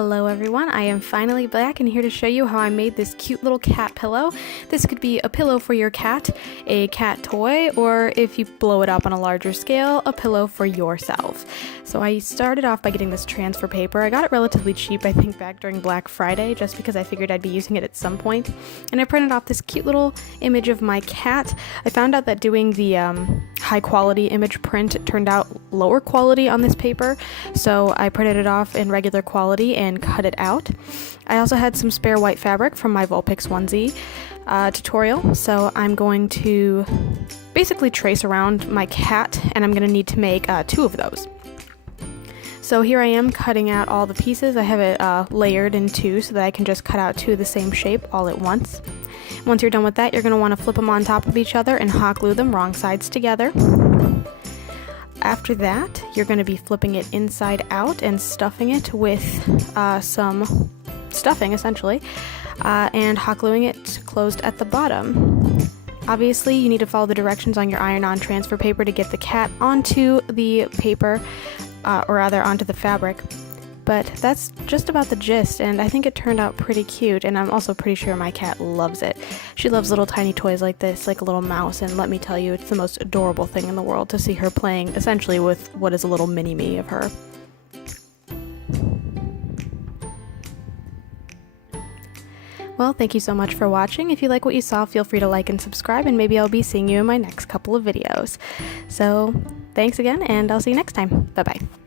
Hello everyone, I am finally back and here to show you how I made this cute little cat pillow. This could be a pillow for your cat, a cat toy, or if you blow it up on a larger scale, a pillow for yourself. So I started off by getting this transfer paper. I got it relatively cheap, I think back during Black Friday, just because I figured I'd be using it at some point. And I printed off this cute little image of my cat. I found out that doing the high quality image print turned out lower quality on this paper, so I printed it off in regular quality and cut it out. I also had some spare white fabric from my Vulpix onesie tutorial, so I'm going to basically trace around my cat, and I'm going to need to make 2 of those. So here I am cutting out all the pieces. I have it layered in 2 so that I can just cut out 2 of the same shape all at once. Once you're done with that, you're going to want to flip them on top of each other and hot glue them wrong sides together. After that, you're going to be flipping it inside out and stuffing it with some stuffing, essentially, and hot gluing it closed at the bottom. Obviously, you need to follow the directions on your iron-on transfer paper to get the cat onto the paper, or rather onto the fabric. But that's just about the gist, and I think it turned out pretty cute, and I'm also pretty sure my cat loves it. She loves little tiny toys like this, like a little mouse, and let me tell you, it's the most adorable thing in the world to see her playing essentially with what is a little mini-me of her. Well, thank you so much for watching. If you like what you saw, feel free to like and subscribe, and maybe I'll be seeing you in my next couple of videos. So, thanks again, and I'll see you next time. Bye-bye.